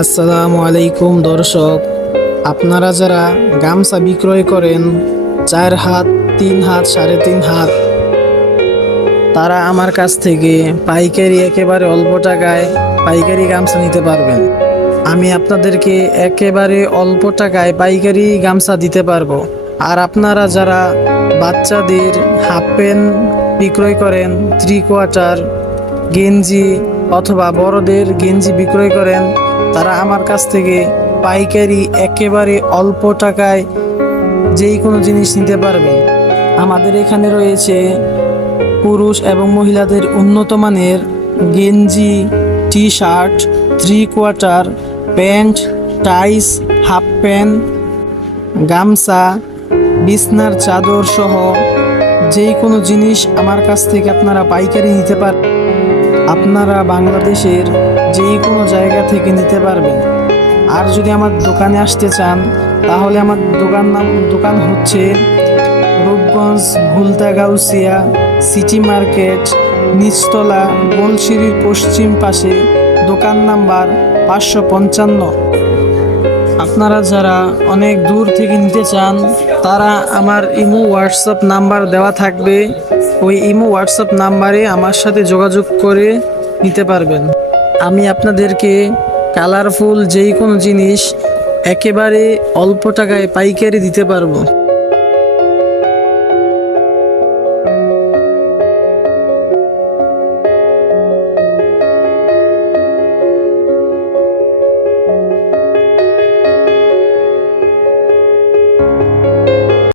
আসসালামু আলাইকুম দর্শক, আপনারা যারা গামছা বিক্রয় করেন 4 হাত, 3 হাত, 3.5 হাত, তারা আমার কাছ থেকে পাইকারি একেবারে অল্প টাকায় পাইকারি গামছা নিতে পারবেন। আমি আপনাদেরকে একেবারে অল্প টাকায় পাইকারি গামছা দিতে পারবো। আর আপনারা যারা বাচ্চাদের হাফ প্যান্ট বিক্রয় করেন, 3/4 গেঞ্জি অথবা বড়দের গেঞ্জি বিক্রয় করেন, তারা আমার কাছ থেকে পাইকারি একেবারে অল্প টাকায় যেই কোনো জিনিস নিতে পারবেন। আমাদের এখানে রয়েছে পুরুষ এবং মহিলাদের উন্নত মানের গেঞ্জি, টি শার্ট, 3/4 প্যান্ট, টাইস, হাফ প্যান্ট, গামছা, বিছনার চাদর সহ যেই কোনো জিনিস আমার কাছ থেকে আপনারা পাইকারি নিতে পারেন। আপনারা বাংলাদেশের যেই কোনো জায়গা থেকে নিতে পারবেন। আর যদি আমার দোকানে আসতে চান, তাহলে আমার দোকান হচ্ছে রূপগঞ্জ ভুলতা গাউসিয়া সিটি মার্কেট, নিচতলা, গোলসিঁড়ির পশ্চিম পাশে, দোকান নাম্বার 555। আপনারা যারা অনেক দূর থেকে নিতে চান, তারা আমার ইমো হোয়াটসঅ্যাপ নাম্বার দেওয়া থাকবে, ওই ইমো হোয়াটসঅ্যাপ নাম্বারে আমার সাথে যোগাযোগ করে নিতে পারবেন। আমি আপনাদেরকে কালারফুল যেই কোনো জিনিস একেবারে অল্প টাকায় পাইকারি দিতে পারবো।